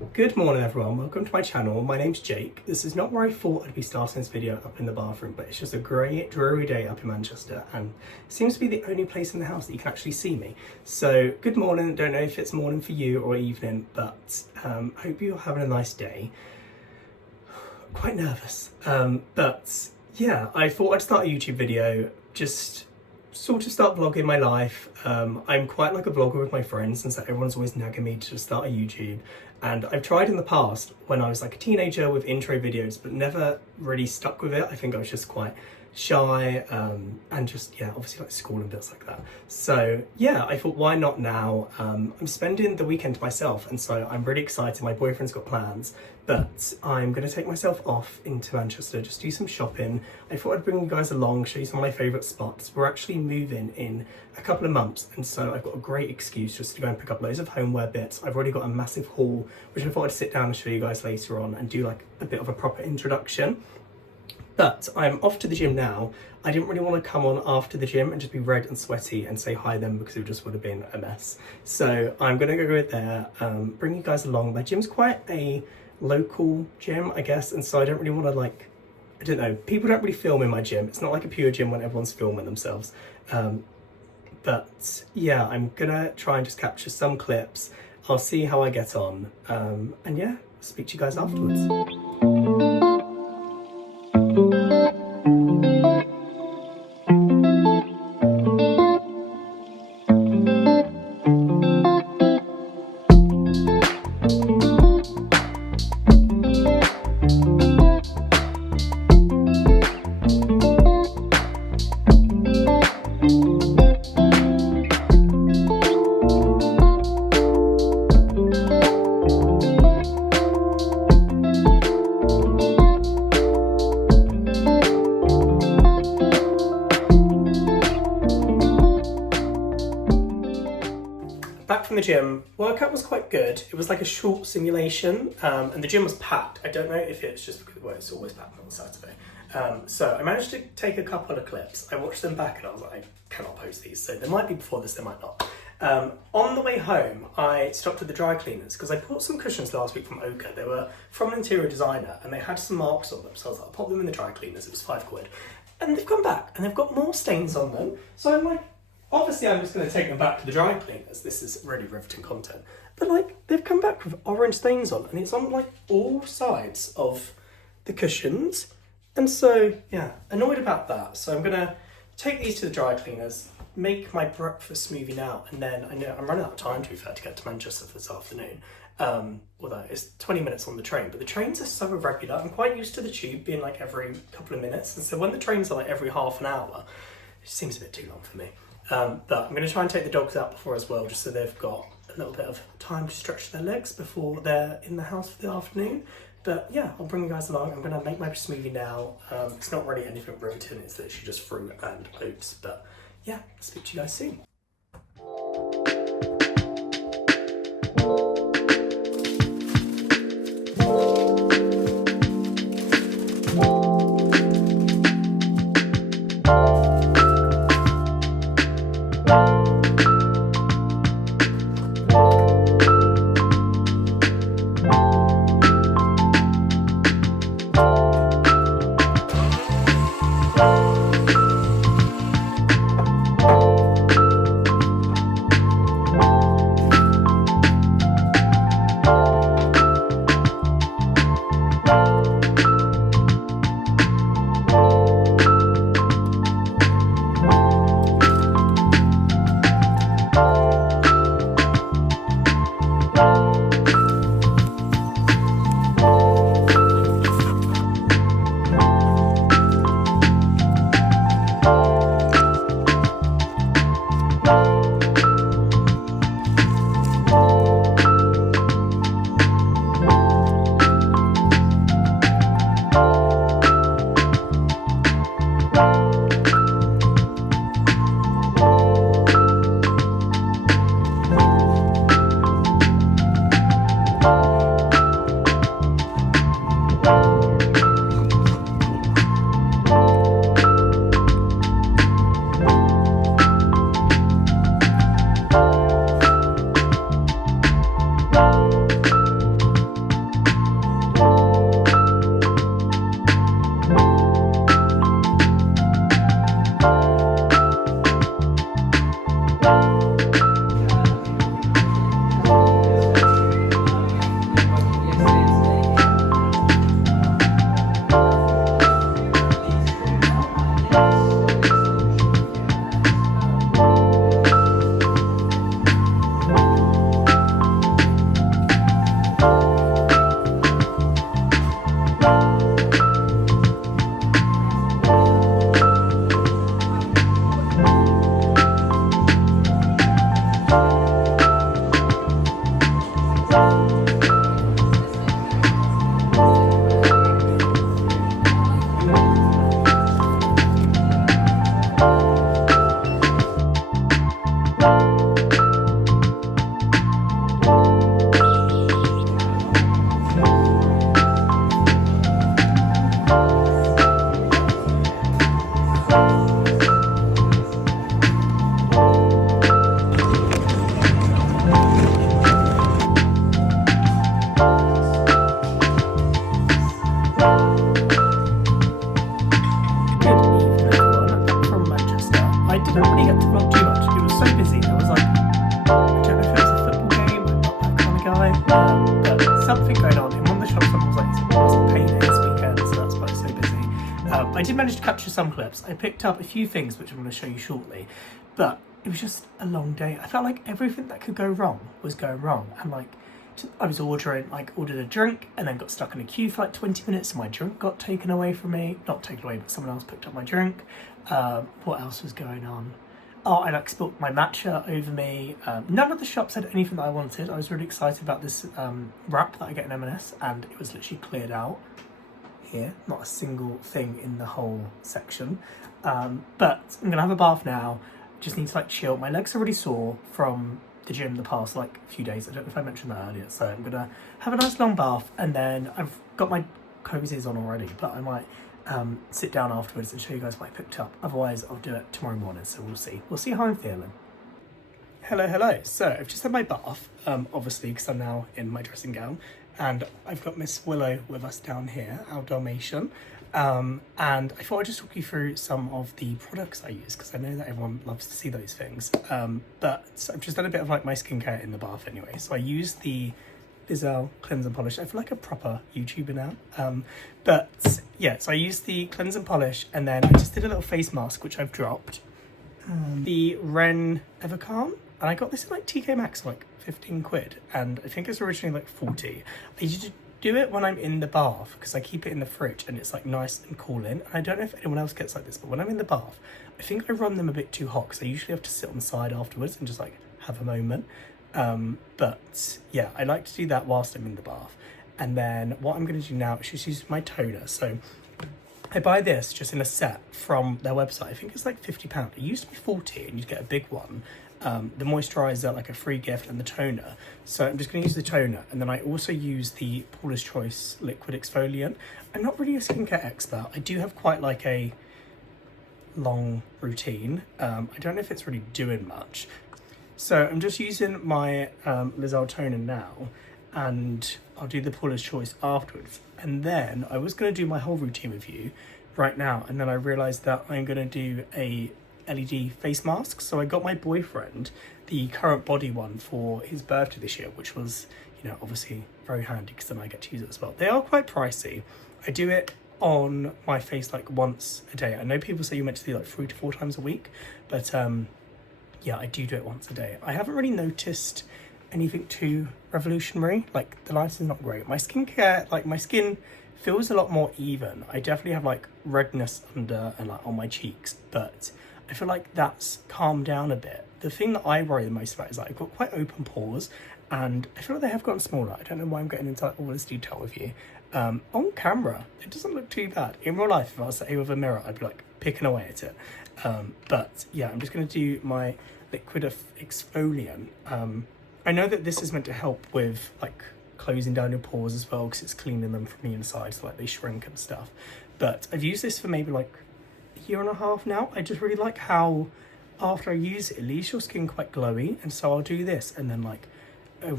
Good morning everyone, welcome to my channel. My name's Jake. This is not where I thought I'd be starting this video up in the bathroom, but it's just a grey, dreary day up in Manchester and it seems to be the only place in the house that you can actually see me. So good morning, don't know if it's morning for you or evening, but hope you're having a nice day. Quite nervous, but yeah, I thought I'd start a YouTube video, just sort of start vlogging my life. I'm quite like a vlogger with my friends, and so everyone's always nagging me to start a YouTube. And I've tried in the past when I was like a teenager with intro videos, but never really stuck with it. I think I was just quite shy and just, yeah, obviously like school and bits like that. So yeah, I thought why not now? I'm spending the weekend myself, and so I'm really excited. My boyfriend's got plans, but I'm going to take myself off into Manchester, just do some shopping. I thought I'd bring you guys along, show you some of my favourite spots. We're actually moving in a couple of months, and so I've got a great excuse just to go and pick up loads of homeware bits. I've already got a massive haul, which I thought I'd sit down and show you guys later on and do like a bit of a proper introduction. But I'm off to the gym now. I didn't really want to come on after the gym and just be red and sweaty and say hi then, because it just would have been a mess. So I'm going to go there, bring you guys along. My gym's quite a local gym, I guess, and so I don't really want to, like, I don't know, people don't really film in my gym. It's not like a pure gym when everyone's filming themselves. But yeah, I'm going to try and just capture some clips. I'll see how I get on. And yeah, speak to you guys afterwards. Back from the gym, workout was quite good. It was like a short simulation, and the gym was packed. I don't know if it's just because, well, it's always packed on Saturday. So I managed to take a couple of clips. I watched them back and I was like, I cannot post these. So they might be before this, they might not. On the way home, I stopped at the dry cleaners because I bought some cushions last week from Oka. They were from an interior designer and they had some marks on them. So I was like, I'll pop them in the dry cleaners. It was £5. And they've come back and they've got more stains on them. So I'm like, obviously I'm just going to take them back to the dry cleaners. This is really riveting content. But like, they've come back with orange stains on, and it's on like all sides of the cushions. And so, yeah, annoyed about that. So I'm going to take these to the dry cleaners, make my breakfast smoothie now, and then I know I'm running out of time, to be fair, to get to Manchester for this afternoon. Although it's 20 minutes on the train, but the trains are so irregular. I'm quite used to the tube being like every couple of minutes. And so when the trains are like every half an hour, it seems a bit too long for me. But I'm going to try and take the dogs out before as well, just so they've got a little bit of time to stretch their legs before they're in the house for the afternoon. But yeah, I'll bring you guys along. I'm going to make my smoothie now. It's not really anything riveting, it's literally just fruit and oats. But yeah, I'll speak to you guys soon. something going on in one of the shops. Someone was like, it was payday this weekend, so that's why it's so busy. I did manage to capture some clips. I picked up a few things which I'm going to show you shortly, but it was just a long day. I felt like everything that could go wrong was going wrong, and like I was ordered a drink and then got stuck in a queue for like 20 minutes, and my drink got taken away from me. Not taken away, but someone else picked up my drink. What else was going on? Oh, I like spilled my matcha over me. None of the shops had anything that I wanted. I was really excited about this wrap that I get in M&S, and it was literally cleared out here. Not a single thing in the whole section. But I'm gonna have a bath now. Just need to like chill. My legs are already sore from the gym the past like few days. I don't know if I mentioned that earlier. So I'm gonna have a nice long bath, and then I've got my cozies on already, but I might sit down afterwards and show you guys what I picked up. Otherwise I'll do it tomorrow morning, so we'll see how I'm feeling. Hello. So I've just had my bath, obviously because I'm now in my dressing gown, and I've got Miss Willow with us down here, our Dalmatian. And I thought I'd just talk you through some of the products I use, because I know that everyone loves to see those things. But I've just done a bit of like my skincare in the bath anyway. So I use the cleanse and polish. I feel like a proper YouTuber now. But yeah, so I used the cleanse and polish, and then I just did a little face mask which I've dropped. The Ren Evercalm, and I got this in like TK Maxx for like 15 quid, and I think it's originally like 40. I used to do it when I'm in the bath because I keep it in the fridge and it's like nice and cool in. And I don't know if anyone else gets like this, but when I'm in the bath, I think I run them a bit too hot because I usually have to sit on the side afterwards and just like have a moment. But yeah, I like to do that whilst I'm in the bath. And then what I'm going to do now is just use my toner. So I buy this just in a set from their website. I think it's like £50. It used to be 40 and you'd get a big one. The moisturiser, like a free gift, and the toner. So I'm just going to use the toner, and then I also use the Paula's Choice liquid exfoliant. I'm not really a skincare expert. I do have quite like a long routine. I don't know if it's really doing much. So I'm just using my Lizelle toner now, and I'll do the Paula's Choice afterwards. And then I was going to do my whole routine with you right now, and then I realised that I'm going to do a LED face mask. So I got my boyfriend the Current Body one for his birthday this year, which was, you know, obviously very handy because then I get to use it as well. They are quite pricey. I do it on my face like once a day. I know people say you're meant to do like 3 to 4 times a week, but yeah, I do it once a day. I haven't really noticed anything too revolutionary. Like the light is not great. My skincare, like my skin feels a lot more even. I definitely have like redness under and like on my cheeks, but I feel like that's calmed down a bit. The thing that I worry the most about is that I've got quite open pores, and I feel like they have gotten smaller. I don't know why I'm getting into all this detail with you. On camera, it doesn't look too bad. In real life, if I was sat here with a mirror, I'd be like picking away at it. But yeah, I'm just going to do my liquid exfoliant. I know that this is meant to help with like closing down your pores as well, because it's cleaning them from the inside, so like they shrink and stuff. But I've used this for maybe like a year and a half now. I just really like how after I use it, it leaves your skin quite glowy, and so I'll do this and then like a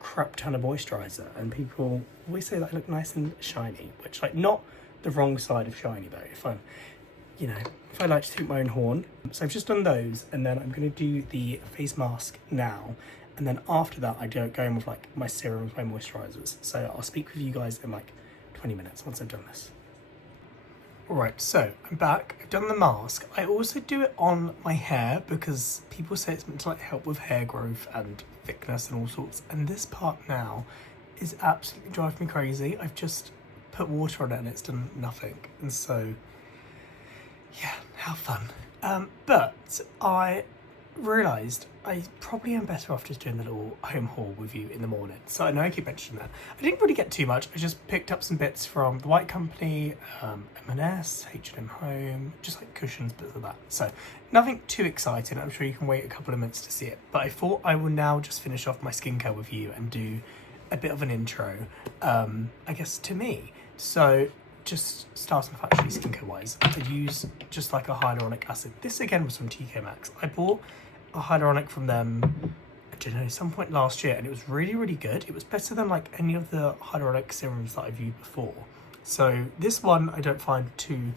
crap ton of moisturiser, and people always say that I look nice and shiny, which like not the wrong side of shiny though, if I like to toot my own horn. So I've just done those, and then I'm going to do the face mask now, and then after that I go in with like my serums, my moisturisers. So I'll speak with you guys in like 20 minutes once I've done this. Alright, so I'm back. I've done the mask. I also do it on my hair because people say it's meant to like help with hair growth and thickness and all sorts. And this part now is absolutely driving me crazy. I've just put water on it and it's done nothing. And so, yeah, how fun. But I realised I probably am better off just doing the little home haul with you in the morning. So I know I keep mentioning that. I didn't really get too much. I just picked up some bits from The White Company, M&S, H&M Home, just like cushions, bits of that. So nothing too exciting. I'm sure you can wait a couple of minutes to see it. But I thought I will now just finish off my skincare with you and do a bit of an intro, I guess, to me. So just starting off actually skincare wise, I use just like a hyaluronic acid. This again was from TK Maxx. I bought a hyaluronic from them, I don't know, some point last year, and it was really, really good. It was better than like any of the hyaluronic serums that I've used before. So this one I don't find too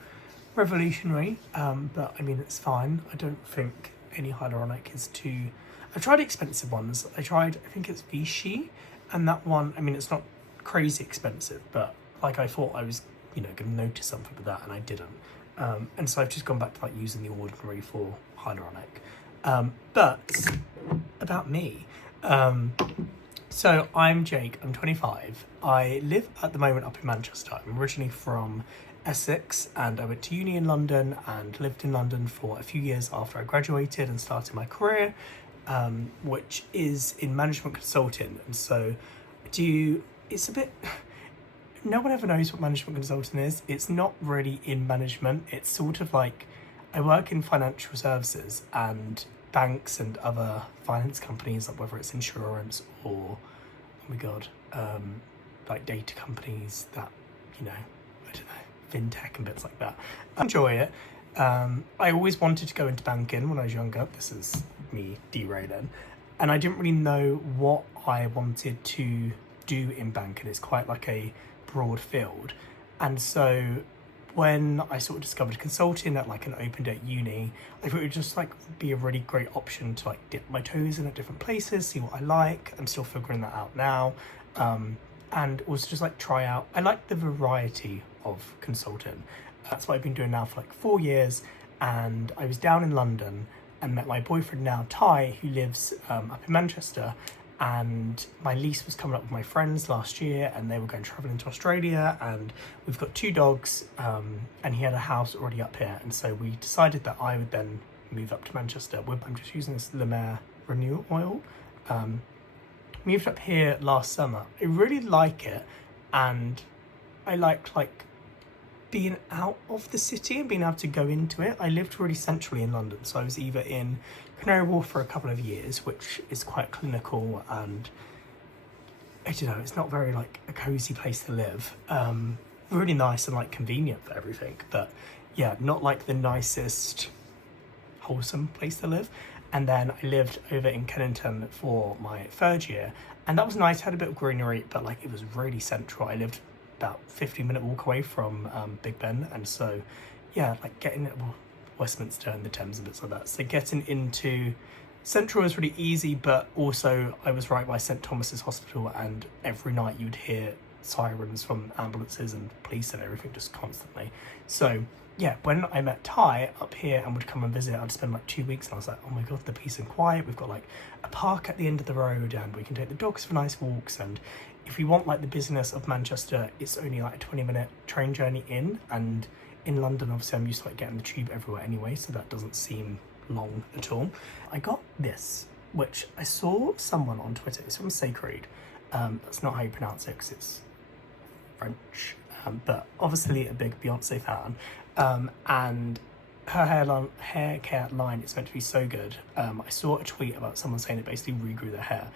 revolutionary, but I mean, it's fine. I don't think any hyaluronic is too... I've tried expensive ones. I think it's Vichy, and that one, I mean, it's not crazy expensive, but like I thought I was, you know, going to notice something with that, and I didn't. And so I've just gone back to like using the ordinary for hyaluronic. But about me. So I'm Jake, I'm 25. I live at the moment up in Manchester. I'm originally from Essex, and I went to uni in London and lived in London for a few years after I graduated and started my career, which is in management consulting. And so it's a bit, no one ever knows what management consulting is. It's not really in management. It's sort of like, I work in financial services and banks and other finance companies, like whether it's insurance or, oh my god, like data companies that, you know, I don't know, fintech and bits like that. I enjoy it. I always wanted to go into banking when I was younger. This is me derailing. And I didn't really know what I wanted to do in banking. It's quite like a broad field. And so when I sort of discovered consulting at like an open day at uni, I thought it would just like be a really great option to like dip my toes in at different places, see what I like. I'm still figuring that out now. And also just like try out, I like the variety of consulting. That's what I've been doing now for like 4 years. And I was down in London and met my boyfriend now, Ty, who lives up in Manchester. And my lease was coming up with my friends last year, and they were going travelling to Australia, and we've got 2 dogs, and he had a house already up here, and so we decided that I would then move up to Manchester. I'm just using this Le Mer Renewal Oil. Moved up here last summer. I really like it, and I like being out of the city and being able to go into it. I lived really centrally in London, so I was either in Canary Wharf for a couple of years, which is quite clinical, and I don't know, it's not very like a cozy place to live. Really nice and like convenient for everything, but yeah, not like the nicest wholesome place to live. And then I lived over in Kennington for my 3rd year, and that was nice. Had a bit of greenery, but like it was really central. I lived about 15-minute walk away from Big Ben, and so yeah, like getting Westminster and the Thames and bits like that. So getting into Central was really easy, but also I was right by St Thomas's Hospital, and every night you'd hear sirens from ambulances and police and everything just constantly. So yeah, when I met Ty up here and would come and visit, I'd spend like 2 weeks, and I was like, oh my god, the peace and quiet. We've got like a park at the end of the road, and we can take the dogs for nice walks, and if you want like the business of Manchester, it's only like a 20-minute train journey in, and in London, obviously, I'm used to like getting the tube everywhere anyway, so that doesn't seem long at all. I got this, which I saw someone on Twitter. It's from Sacred. That's not how you pronounce it because it's French, but obviously a big Beyonce fan. And her hair care line is meant to be so good. I saw a tweet about someone saying it basically regrew their hair.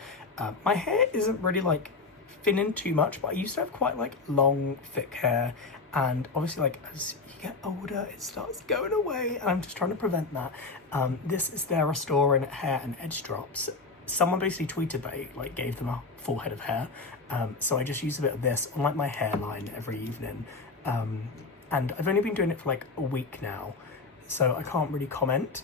My hair isn't really like thinning too much, but I used to have quite like long, thick hair, and obviously like as you get older, it starts going away, and I'm just trying to prevent that. This is their Restoring Hair and Edge Drops. Someone basically tweeted that it like gave them a full head of hair, so I just use a bit of this on like my hairline every evening, and I've only been doing it for like a week now, so I can't really comment,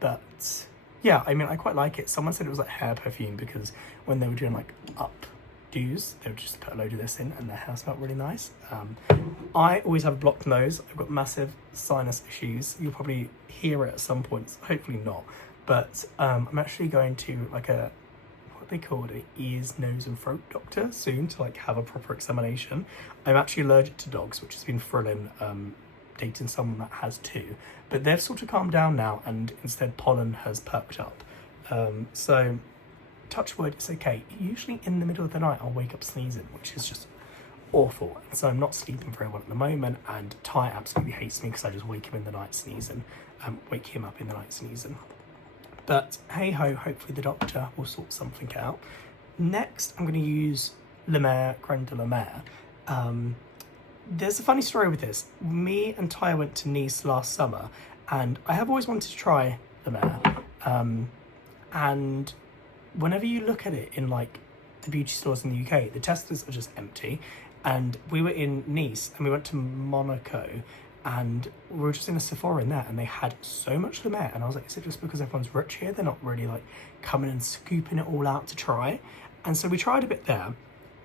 but yeah, I mean, I quite like it. Someone said it was like hair perfume because when they were doing like updos, they would just put a load of this in and their hair smelled really nice. I always have a blocked nose. I've got massive sinus issues. You'll probably hear it at some points, hopefully not. But I'm actually going to like what they call it, ears, nose and throat doctor soon to like have a proper examination. I'm actually allergic to dogs, which has been thrilling, dating someone that has 2. But they've sort of calmed down now, and instead pollen has perked up. So touch wood, it's okay. Usually in the middle of the night I'll wake up sneezing, which is just awful. So I'm not sleeping very well at the moment, and Ty absolutely hates me because I just wake him in the night sneezing, wake him up in the night sneezing. But hey ho, hopefully the doctor will sort something out. Next, I'm going to use Le Mer Crème de la Mer. There's a funny story with this. Me and Ty went to Nice last summer, and I have always wanted to try Le Mer. And whenever you look at it in like the beauty stores in the UK, the testers are just empty. And we were in Nice and we went to Monaco, and we were just in a Sephora in there, and they had so much Le Mer, and I was like, is it just because everyone's rich here? They're not really like coming and scooping it all out to try. And so we tried a bit there,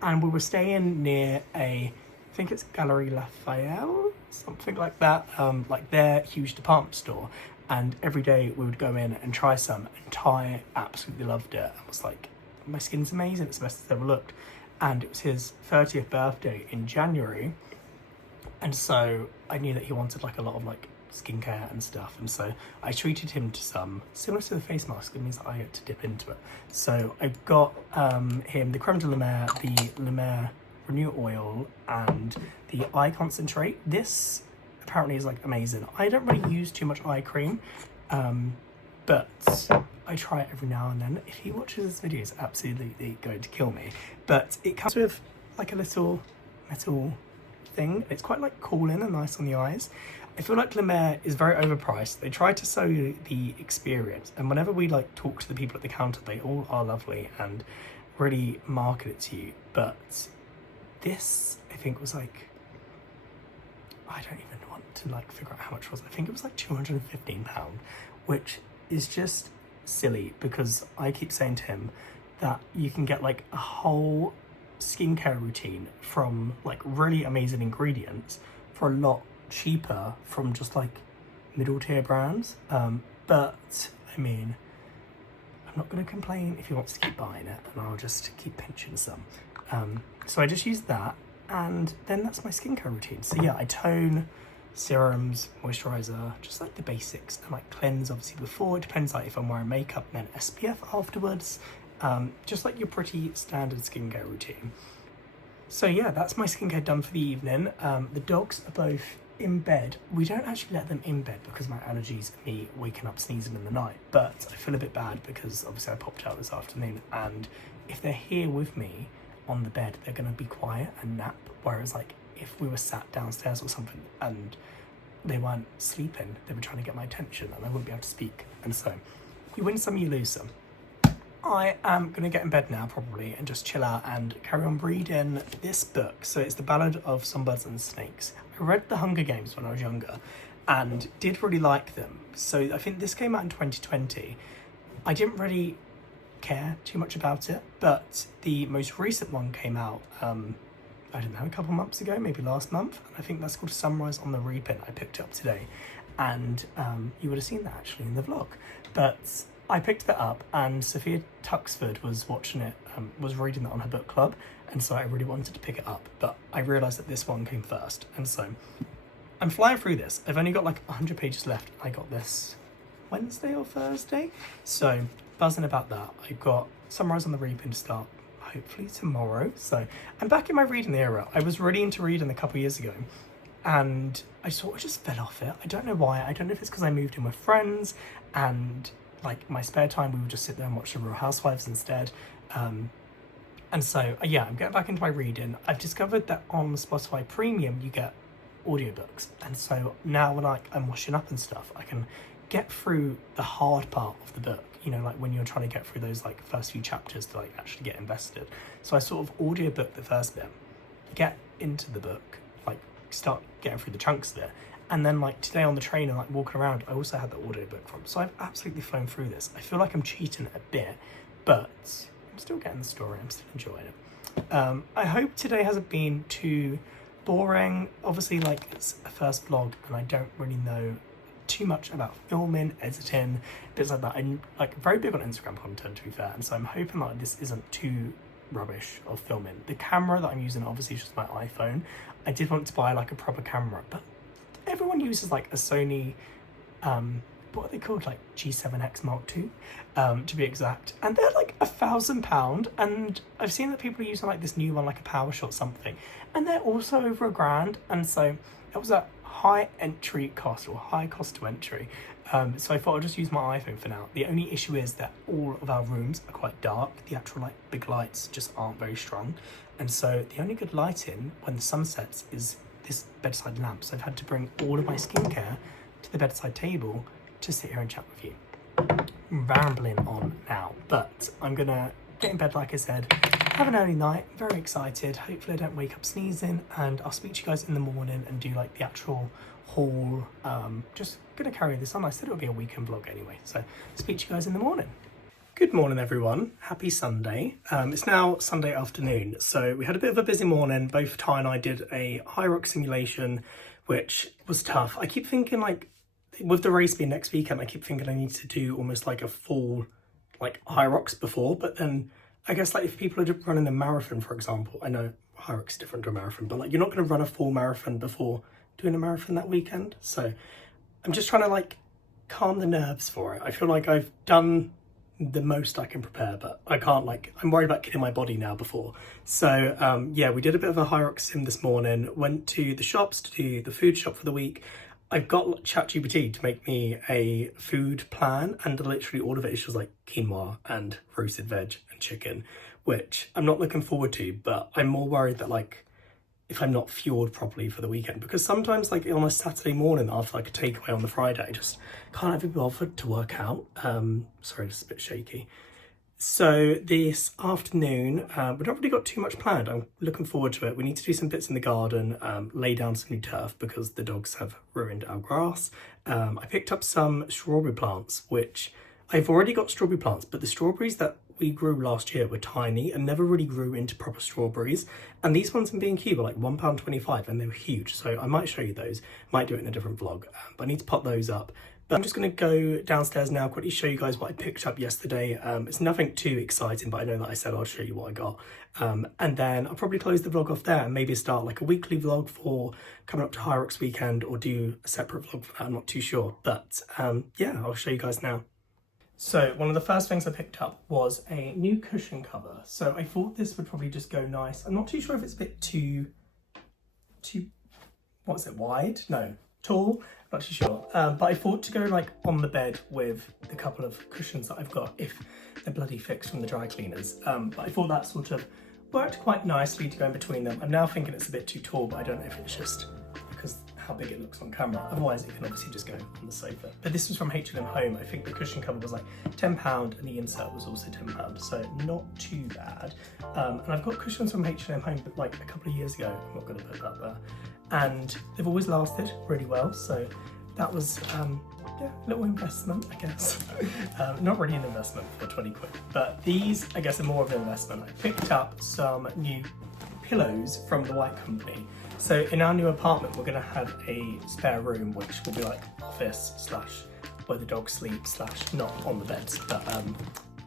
and we were staying near I think it's Galerie Lafayette, something like that, like their huge department store. And every day we would go in and try some, and Ty absolutely loved it. I was like, my skin's amazing, it's the best it's ever looked. And it was his 30th birthday in January, and so I knew that he wanted like a lot of like skincare and stuff, and so I treated him to some, similar to the face mask. It means that I get to dip into it. So I got him the creme de la mer, the La Mer Renew Oil, and the eye concentrate. This apparently is like amazing. I don't really use too much eye cream, but I try it every now and then. If he watches this video, it's absolutely going to kill me. But it comes with like a little metal thing. It's quite like cooling and nice on the eyes. I feel like La Mer is very overpriced. They try to sell you the experience, and whenever we like talk to the people at the counter, they all are lovely and really market it to you. But this, I think, was like, I don't even want to like figure out how much it was. I think it was like £215, which is just silly, because I keep saying to him that you can get like a whole skincare routine from like really amazing ingredients for a lot cheaper from just like middle tier brands. But I mean, I'm not going to complain if he wants to keep buying it, and I'll just keep pinching some. So I just use that, and then that's my skincare routine. So yeah, I tone, serums, moisturizer, just like the basics, and like cleanse obviously before. It depends, like if I'm wearing makeup, then SPF afterwards. Just like your pretty standard skincare routine. So yeah, that's my skincare done for the evening. The dogs are both in bed. We don't actually let them in bed because of my allergies and me waking up sneezing in the night, but I feel a bit bad because obviously I popped out this afternoon, and if they're here with me on the bed, they're going to be quiet and nap, whereas like if we were sat downstairs or something and they weren't sleeping, they were trying to get my attention and I wouldn't be able to speak. And so you win some, you lose some. I am going to get in bed now probably and just chill out and carry on reading this book. So it's The Ballad of Songbirds and Snakes. I read The Hunger Games when I was younger and did really like them. So I think this came out in 2020. I didn't really care too much about it, but the most recent one came out I don't know, a couple months ago, maybe last month, and I think that's called Sunrise on the Reaping. I picked it up today, and you would have seen that actually in the vlog, but I picked that up, and Sophia Tuxford was watching it, was reading that on her book club, and so I really wanted to pick it up, but I realised that this one came first, and so I'm flying through this. I've only got like 100 pages left. I got this Wednesday or Thursday, so buzzing about that. I've got Sunrise on the Reaping to start hopefully tomorrow, so I'm back in my reading era. I was really into reading a couple years ago, and I sort of just fell off it. I don't know why. I don't know if it's because I moved in with friends, and like my spare time we would just sit there and watch The Real Housewives instead. And so yeah, I'm getting back into my reading. I've discovered that on Spotify Premium you get audiobooks, and so now when I'm washing up and stuff, I can get through the hard part of the book, you know, like when you're trying to get through those like first few chapters to like actually get invested. So I sort of audiobook the first bit, get into the book, like start getting through the chunks of it, and then like today on the train and like walking around, I also had the audiobook from. So I've absolutely flown through this. I feel like I'm cheating a bit, but I'm still getting the story, I'm still enjoying it. I hope today hasn't been too boring. Obviously, like, it's a first vlog and I don't really know too much about filming, editing, bits like that. I'm like very big on Instagram content, to be fair, and so I'm hoping like this isn't too rubbish of filming. The camera that I'm using obviously is just my iPhone. I did want to buy like a proper camera, but everyone uses like a Sony what are they called, like G7X Mark II to be exact, and they're like £1,000, and I've seen that people are using like this new one, like a PowerShot something, and they're also over £1,000, and so it was a high entry cost, or high cost to entry. So I thought I'll just use my iPhone for now. The only issue is that all of our rooms are quite dark. The actual like big lights just aren't very strong, and so the only good lighting when the sun sets is this bedside lamp. So I've had to bring all of my skincare to the bedside table to sit here and chat with you. I'm rambling on now, but I'm gonna get in bed like I said, have an early night, very excited. Hopefully I don't wake up sneezing, and I'll speak to you guys in the morning and do like the actual haul. Just gonna carry this on. I said it would be a weekend vlog anyway, so speak to you guys in the morning. Good morning everyone, happy Sunday. It's now Sunday afternoon, so we had a bit of a busy morning. Both Ty and I did a high rock simulation, which was tough. I keep thinking, like, with the race being next weekend, I keep thinking I need to do almost like a full like high rocks before, but then I guess like if people are running a marathon, for example, I know high rocks is different to a marathon, but like you're not going to run a full marathon before doing a marathon that weekend. So I'm just trying to like calm the nerves for it. I feel like I've done the most I can prepare, but I can't, like, I'm worried about killing my body now before. So yeah, we did a bit of a high rock sim this morning, went to the shops to do the food shop for the week. I've got ChatGPT to make me a food plan, and literally all of it is just like quinoa and roasted veg and chicken, which I'm not looking forward to, but I'm more worried that like if I'm not fueled properly for the weekend, because sometimes like on a Saturday morning after like a takeaway on the Friday, I just can't ever be bothered to work out. Sorry, it's a bit shaky. So this afternoon, we've not really got too much planned. I'm looking forward to it. We need to do some bits in the garden, lay down some new turf because the dogs have ruined our grass. I picked up some strawberry plants, which I've already got strawberry plants, but the strawberries that we grew last year were tiny and never really grew into proper strawberries. And these ones in B&Q were like £1.25 and they were huge. So I might show you those, might do it in a different vlog, but I need to pop those up. But I'm just going to go downstairs now, quickly show you guys what I picked up yesterday. It's nothing too exciting, but I know that I said I'll show you what I got. And then I'll probably close the vlog off there and maybe start like a weekly vlog for coming up to High Rocks weekend, or do a separate vlog for that, I'm not too sure. But yeah, I'll show you guys now. So one of the first things I picked up was a new cushion cover. So I thought this would probably just go nice. I'm not too sure if it's a bit too, what's it, wide? No, tall? Not too sure. But I thought to go like on the bed with the couple of cushions that I've got, if they're bloody fixed from the dry cleaners. But I thought that sort of worked quite nicely to go in between them. I'm now thinking it's a bit too tall, but I don't know if it's just because how big it looks on camera. Otherwise it can obviously just go on the sofa. But this was from H&M Home. I think the cushion cover was like £10 and the insert was also £10, so not too bad. And I've got cushions from H&M Home but like a couple of years ago. I'm not going to put that there. And they've always lasted really well, so that was yeah, a little investment, I guess. Not really an investment for 20 quid, but these I guess are more of an investment. I picked up some new pillows from the White Company. So in our new apartment, we're going to have a spare room, which will be like office slash where the dogs sleep slash not on the beds. But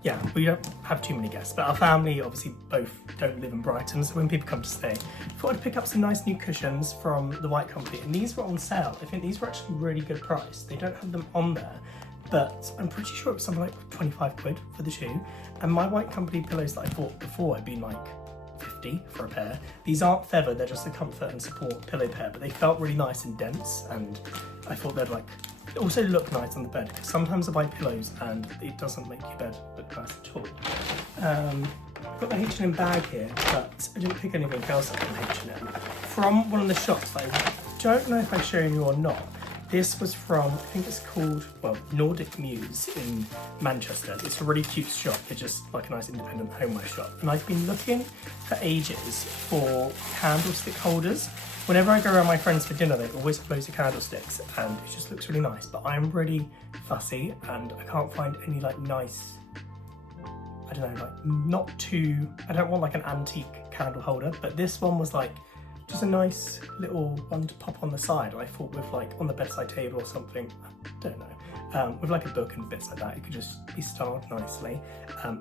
yeah, we don't have too many guests, but our family obviously both don't live in Brighton. So when people come to stay, I thought I'd pick up some nice new cushions from the White Company. And these were on sale. I think these were actually really good price. They don't have them on there, but I'm pretty sure it was something like 25 quid for the shoe. And my White Company pillows that I bought before had been like 50 for a pair. These aren't feather, they're just a comfort and support pillow pair, but they felt really nice and dense, and I thought they'd like also look nice on the bed, because sometimes I buy pillows and it doesn't make your bed look nice at all. I've got the H&M bag here, but I didn't pick anything else up from H&M. From one of the shops that I don't know if I've shown you or not. This was from, I think it's called, well, Nordic Muse in Manchester. It's a really cute shop. It's just like a nice independent homeware shop. And I've been looking for ages for candlestick holders. Whenever I go around my friends for dinner, they always have loads of candlesticks and it just looks really nice. But I'm really fussy and I can't find any like nice, I don't know, like not too, I don't want like an antique candle holder, but this one was like, just a nice little one to pop on the side. I thought with like on the bedside table or something, I don't know, with like a book and bits like that, it could just be styled nicely.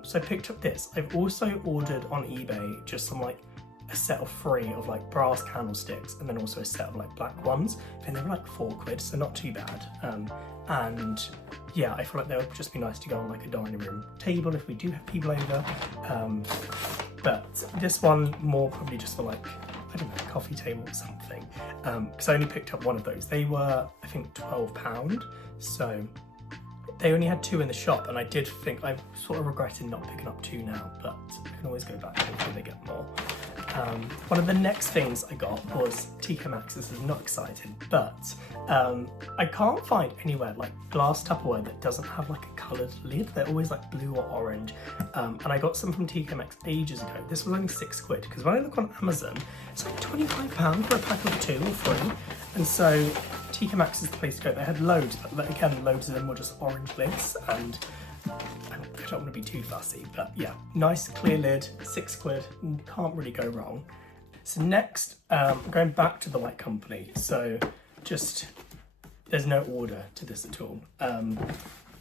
So I picked up this. I've also ordered on eBay just some like a set of 3 of like brass candlesticks, and then also a set of like black ones. I think they were like 4 quid, so not too bad. And yeah, I feel like they would just be nice to go on like a dining room table if we do have people over. But this one more probably just for like, I don't know, coffee table or something, because I only picked up one of those. They were, I think, £12, so they only had 2 in the shop, and I did think, I've sort of regretted not picking up 2 now, but I can always go back hopefully they get more. One of the next things I got was TK Maxx. This is not exciting, but I can't find anywhere like glass Tupperware that doesn't have like a coloured lid. They're always like blue or orange, and I got some from TK Maxx ages ago. This was only 6 quid, because when I look on Amazon, it's like £25 for a pack of 2 or 3, and so TK Maxx is the place to go. They had loads, but again, loads of them were just orange lids, and I I don't want to be too fussy, but yeah, nice clear lid, £6, can't really go wrong. So next, I'm going back to the White Company, so just, there's no order to this at all.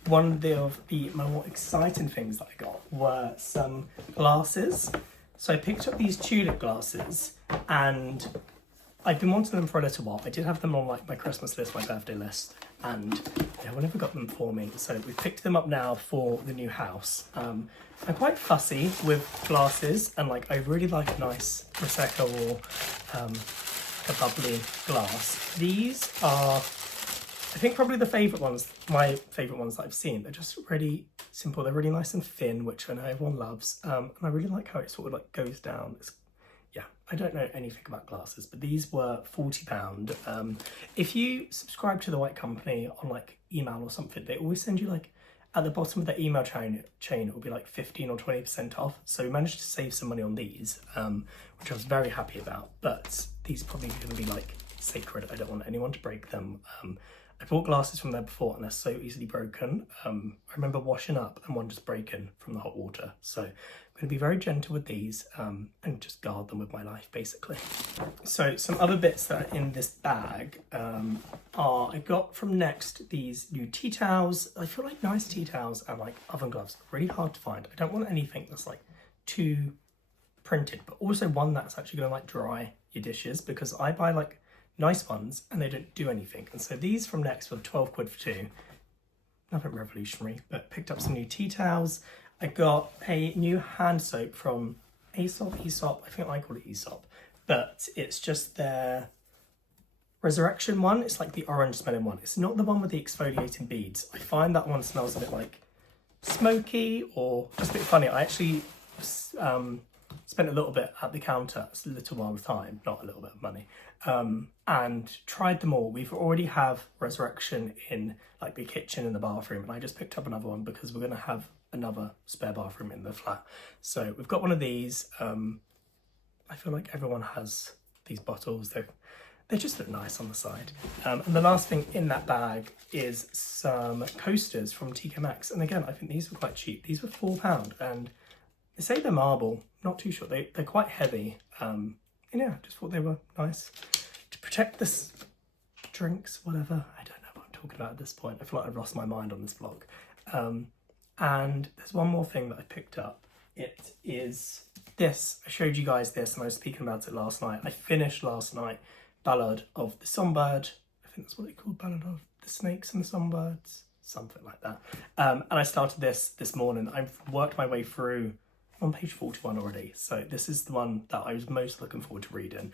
One of the more exciting things that I got were some glasses. So I picked up these tulip glasses, and I've been wanting them for a little while. I did have them on like my Christmas list, my birthday list, and no one ever got them for me. So we picked them up now for the new house. I'm quite fussy with glasses, and like I really like a nice Prosecco or a bubbly glass. These are, I think, probably the favourite ones, my favourite ones that I've seen. They're just really simple. They're really nice and thin, which I know everyone loves. And I really like how it sort of like goes down. Yeah, I don't know anything about glasses, but these were £40. If you subscribe to the White Company on like email or something, they always send you like, at the bottom of the email chain it will be like 15 or 20% off. So we managed to save some money on these, which I was very happy about, but these are probably going to be like sacred. I don't want anyone to break them. I bought glasses from there before and they're so easily broken. I remember washing up and one just breaking from the hot water. So I'm going to be very gentle with these and just guard them with my life, basically. So some other bits that are in this bag are, I got from Next these new tea towels. I feel like nice tea towels and like oven gloves are really hard to find. I don't want anything that's like too printed, but also one that's actually going to like dry your dishes, because I buy like nice ones and they don't do anything. And so these from Next were £12 for two. Nothing revolutionary, but picked up some new tea towels. I got a new hand soap from Aesop, I think I call it Aesop, but it's just their Resurrection one. It's like the orange smelling one. It's not the one with the exfoliating beads. I find that one smells a bit like smoky or just a bit funny. I actually spent a little bit at the counter, a little while of time, not a little bit of money, and tried them all. We've already have Resurrection in like the kitchen and the bathroom, and I just picked up another one because we're going to have another spare bathroom in the flat. So we've got one of these. I feel like everyone has these bottles. They just look nice on the side. And the last thing in that bag is some coasters from TK Maxx. And again, I think these were quite cheap. These were £4, and they say they're marble. Not too sure. They're quite heavy. And yeah, just thought they were nice to protect this drinks, whatever. I don't know what I'm talking about at this point. I feel like I've lost my mind on this vlog. And there's one more thing that I picked up. It is this. I showed you guys this and I was speaking about it last night. I finished last night Ballad of the Songbird. I think that's what they called, Ballad of the Snakes and the Songbirds, something like that. And I started this morning. I've worked my way through on page 41 already. So this is the one that I was most looking forward to reading.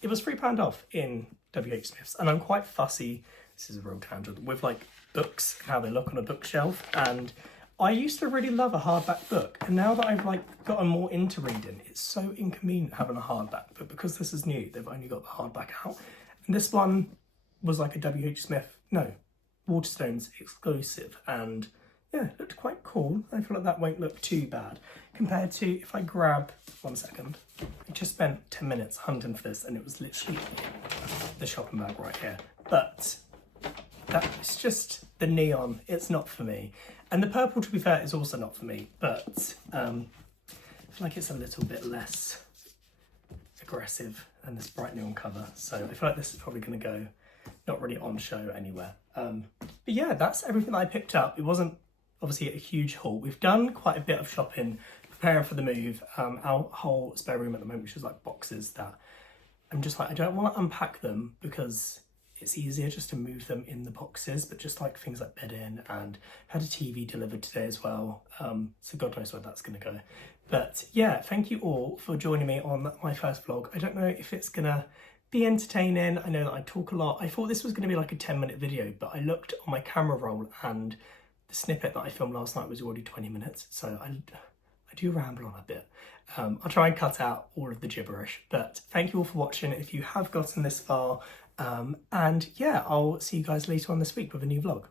It was £3 off in WH Smith's, and I'm quite fussy, this is a real tangent, with like books, how they look on a bookshelf. And I used to really love a hardback book, and now that I've like gotten more into reading, it's so inconvenient having a hardback. But because this is new, they've only got the hardback out. And this one was like a Waterstones exclusive, and yeah, it looked quite cool. I feel like that won't look too bad compared to if I grab, 1 second, I just spent 10 minutes hunting for this and it was literally the shopping bag right here. But that's just the neon, it's not for me. And the purple, to be fair, is also not for me, but I feel like it's a little bit less aggressive than this bright neon cover. So I feel like this is probably going to go not really on show anywhere. But yeah, that's everything that I picked up. It wasn't obviously a huge haul. We've done quite a bit of shopping, preparing for the move. Our whole spare room at the moment, which is like boxes that I'm just like, I don't want to unpack them because it's easier just to move them in the boxes, but just like things like bedding, and had a TV delivered today as well. So God knows where that's going to go. But yeah, thank you all for joining me on my first vlog. I don't know if it's going to be entertaining. I know that I talk a lot. I thought this was going to be like a 10-minute video, but I looked on my camera roll and the snippet that I filmed last night was already 20 minutes. So I do ramble on a bit. I'll try and cut out all of the gibberish, but thank you all for watching if you have gotten this far. And yeah, I'll see you guys later on this week with a new vlog.